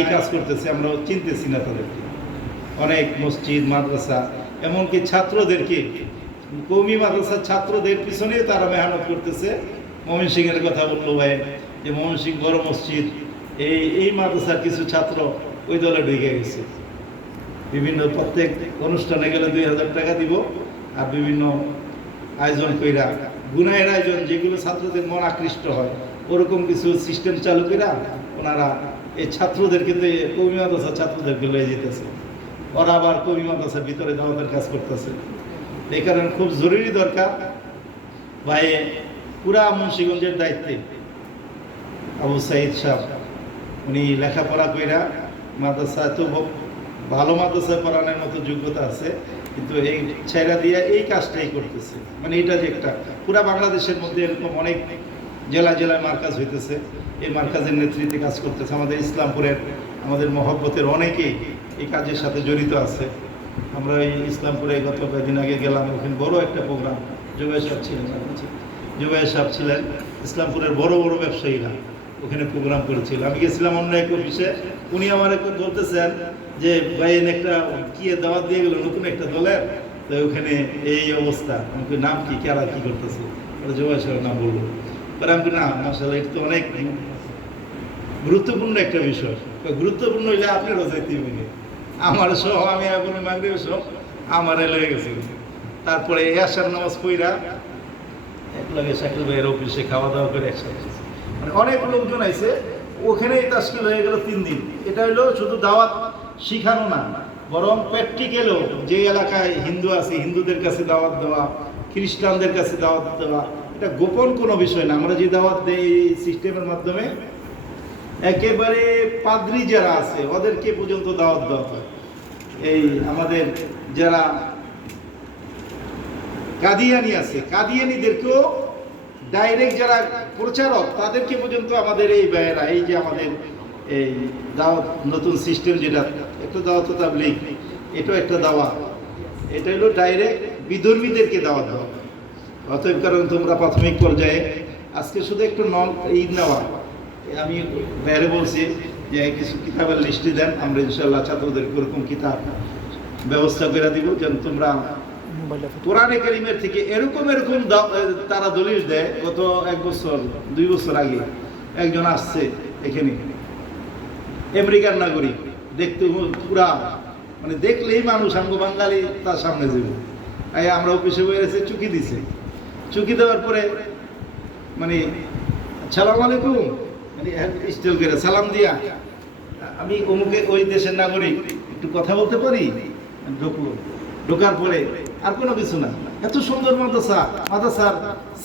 এই কাজ করতেছে, আমরা চিনতেছি না তাদেরকে। অনেক মসজিদ, মাদ্রাসা, এমনকি ছাত্রদেরকে, কওমি মাদ্রাসার ছাত্রদের পিছনে তারা মেহনত করতেছে। ময়মনসিংহের কথা বললো ভাই, যে ময়মনসিংহ বড় মসজিদ, এই মাদ্রাসার কিছু ছাত্র ওই দলে ঢুকে গেছে। বিভিন্ন প্রত্যেক অনুষ্ঠানে গেলে 2000 টাকা দিব, আর বিভিন্ন আয়োজন কইরা, গুনাহের আয়োজন, যেগুলো ছাত্রদের মন আকৃষ্ট হয়, ওরকম কিছু সিস্টেম চালু কইরা ওনারা এই ছাত্রদেরকে, কওমি মাদ্রাসার ছাত্রদেরকে লয়ে যেতেছে। ওরা আবার কওমি মাদ্রাসার ভিতরে দাওয়াতের কাজ করতেছে। এই কারণে খুব জরুরি দরকার ভাই, পুরা মুন্সিগঞ্জের দায়িত্বে আবু সাইদ সাহেব, উনি লেখাপড়া কইরা মাদ্রাসা, তো ভালো মাদ্রাসায় পড়ানোর মতো যোগ্যতা আছে, কিন্তু এই ছেড়া দিয়ে এই কাজটাই করতেছে। মানে এটা যে একটা পুরা বাংলাদেশের মধ্যে এরকম অনেক জেলায় জেলায় মার্কাজ হইতেছে, এই মার্কাজের নেতৃত্বে কাজ করতেছে। আমাদের ইসলামপুরের, আমাদের মহব্বতের অনেকেই এই কাজের সাথে জড়িত আছে। আমরা এই ইসলামপুরে গত কয়েকদিন আগে গেলাম, ওখানে বড় একটা প্রোগ্রাম, জুবাইর সাহেব ছিলেন, জুবাইর সাহেব ছিলেন, ইসলামপুরের বড় বড় ব্যবসায়ীরা ওখানে প্রোগ্রাম করেছিল। আমি গেছিলাম অন্য এক অফিসে, উনি আমার বলতেছেন যে ভাই একটা কি দাওয়াত দিয়ে গেল নতুন একটা দলের, তো ওখানে এই অবস্থা। আমাকে নাম কি, কারা কি করতেছে, জুবাইর সাহেব নাম বললো। আমি না, মাশাআল্লাহ, এটা তো অনেক গুরুত্বপূর্ণ একটা বিষয়। গুরুত্বপূর্ণ হইলে আপনারও যাইতে হবে, আমার সহ, আমি এখন মাগরিব সহ আমার লেগে গেছি। তারপরে এশার নামাজ পড়া একলাগে শাকিল ভাইয়ের অফিসে খাওয়া দাওয়া করে একসাথে, মানে অনেক লোকজন আইছে। ওখানেই তাশকিল হয়ে গেল 3 দিন। এটা হলো শুধু দাওয়াত শিখানো না, বরং প্র্যাকটিক্যালও, যে এলাকায় হিন্দু আছে হিন্দুদের কাছে দাওয়াত দেওয়া, খ্রিস্টানদের কাছে দাওয়াত দেওয়া, এটা গোপন কোনো বিষয় না। আমরা যে দাওয়াত দেই এই সিস্টেমের মাধ্যমে, একেবারে পাদ্রী যারা আছে ওদেরকে পর্যন্ত দাওয়াত দেওয়া হয়। এই আমাদের যারা কাদিয়ানি আছে, কাদিয়ানিদেরকেও ডাইরেক্ট, যারা প্রচারক তাদেরকে পর্যন্ত আমাদের এই ভাইয়েরা, এই যে আমাদের এই দাওয়াত নতুন সিস্টেম, যেটা একটা দাওয়াত তাবলীগ, এটাও একটা দাওয়াত। এটা হলো ডাইরেক্ট বিধর্মীদেরকে দাওয়াত দেওয়া। অতএব কারণ তোমরা প্রাথমিক পর্যায়ে আজকে শুধু একটু ঈদ নেওয়া, আমি বাইরে বলছি যে কিছু কিতাবের লিস্টে দেন, আমরা ইনশাআল্লাহ ছাত্রদের ওরকম কিতাব ব্যবস্থা করে দিব, যেন তোমরা কোরআনে কারীমের থেকে এরকম এরকম তারা দলিল দেয়। গত 1 বছর 2 বছর আগে একজন আসছে এখানে, আমেরিকার নাগরিক, দেখতে পুরা, মানে দেখলেই মানুষ আমগো বাঙালি তার সামনে যাবে। আমরা অফিসে বসে চুকি দিছে, চুকি দেওয়ার পরে মানে আসসালামু আলাইকুম, মানে স্টিল করে সালাম দিয়া, আমি অমুকে ওই দেশের নাগরিক, একটু কথা বলতে পারি? ঢোকার পরে আর কোনো কিছু না, এত সুন্দর মাদ্রাসা, মাদ্রাসার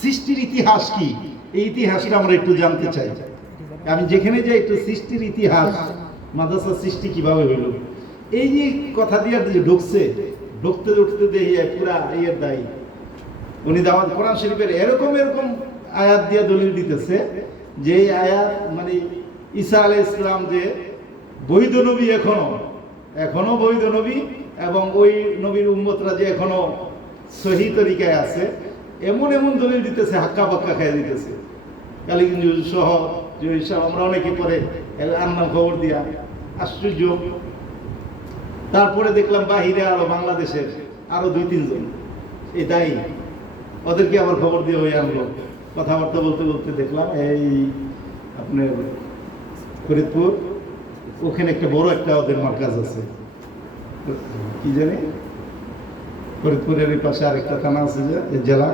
সৃষ্টির ইতিহাস কি, এই ইতিহাসটা আমরা একটু জানতে চাই। আমি যেখানে যাই একটু সৃষ্টির ইতিহাস, মাদ্রাসার সৃষ্টি কিভাবে হইল, এই যে কথা দিয়ে ঢুকছে, ঢুকতে ঢুকতে দিয়ে পুরা ইয়ের দায়ী। উনি দাওয়াত কোরআন শরীফের এরকম এরকম আয়াত দিয়ে দলিল দিতেছে, যে আয়াত মানে ঈসা আলাইহিস সালাম যে বৈধ নবী, এখনো বৈধ নবী, এবং ওই নবীর উম্মতরা যে এখনো সহি তরিকায় আছে, এমন এমন দলিল দিতেছে, হাক্কা বাক্কা খাইয়ে দিতেছে। কালীগঞ্জ সহ যে হিসাব আমরা অনেকে পরে আন্নাম খবর দিয়া, আশ্চর্য। তারপরে দেখলাম বাহিরে আরো বাংলাদেশের আরো 2-3 জন এই দায়ী, ওদেরকে আবার খবর দিয়ে হয়ে আনলো। কথাবার্তা বলতে বলতে দেখলাম এই আপনার ফরিদপুর, ওখানে একটা বড় একটা ওদের মার্কাজ আছে, কি জানি ফরিদপুরের এই পাশে আরেকটা থানা আছে, যে জেলা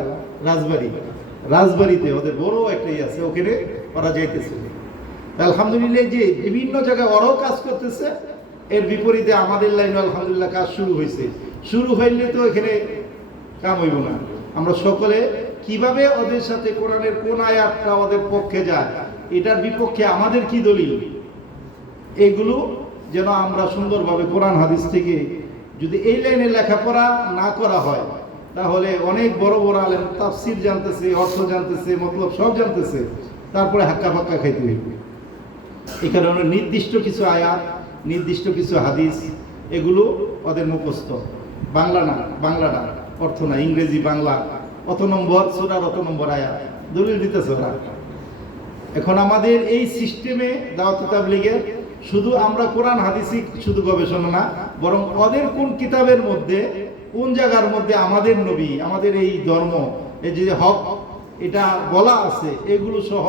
রাজবাড়িতে ওদের বড় একটাই আছে, ওখানে ওরা যাইতেছে। আলহামদুলিল্লাহ, যে বিভিন্ন জায়গায় ওরাও কাজ করতেছে, এর বিপরীতে আমাদের লাইনে আলহামদুলিল্লাহ কাজ শুরু হয়েছে। শুরু হইলে তো এখানে কাম হইব না। আমরা সকলে কিভাবে ওদের সাথে কোরআনের কোন আয়াতটা ওদের পক্ষে যায়, এটার বিপক্ষে আমাদের কি দলিল, এগুলো যেন আমরা সুন্দরভাবে কোরআন হাদিস থেকে, যদি এই লাইনে লেখাপড়া না করা হয়, তাহলে অনেক বড় বড় আলেম তাফসীর জানতেছে, অর্থ জানতেছে, মতলব সব জানতেছে, তারপরে হাক্কা পাক্কা খাইতে হইবে। এই কারণে নির্দিষ্ট কিছু আয়াত, নির্দিষ্ট কিছু হাদিস, এগুলো ওদের মুখস্থ, বাংলা না অর্থ না, ইংরেজি বাংলা, অত নম্বর সূরার অত নম্বর আয়াত দলিল দিতেছে ওরা। এখন আমাদের এই সিস্টেমে দাওয়াত তাবলীগের শুধু আমরা কোরআন হাদিসই শুধু গবেষণা না, বরং ওদের কোন কিতাবের মধ্যে কোন জায়গার মধ্যে আমাদের নবী, আমাদের এই ধর্ম, এই যে হক এটা বলা আছে, এগুলো সহ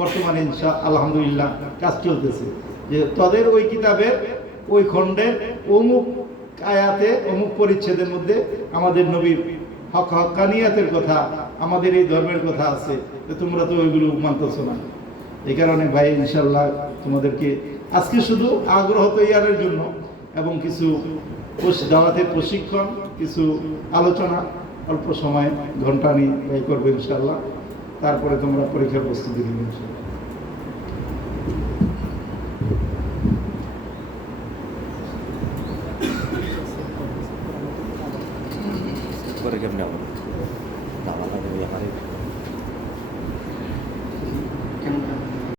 বর্তমানে আলহামদুলিল্লাহ কাজ চলতেছে। যে তাদের ওই কিতাবের ওই খণ্ডের অমুক আয়াতে অমুক পরিচ্ছেদের মধ্যে আমাদের নবীর হক্কানিয়াতের কথা, আমাদের এই ধর্মের কথা আছে, তোমরা তো ওইগুলো মানতেছো না। এই কারণে ভাই ইনশাল্লাহ তোমাদেরকে আজকে শুধু আগ্রহ তৈরির জন্য এবং কিছু দাওয়াতের প্রশিক্ষণ, কিছু আলোচনা, অল্প সময় ঘন্টা নিয়ে ব্যয় করবে ইনশাল্লাহ। তারপরে তোমরা পরীক্ষার প্রস্তুতি নেবে।